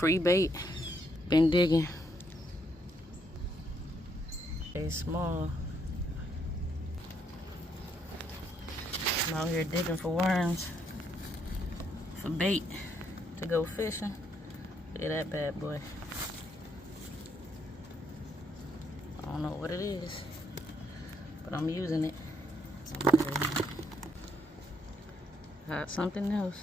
Free bait. Been digging. It's small. I'm out here digging for worms. For bait to go fishing. Look at that bad boy. I don't know what it is, but I'm using it. Got something else.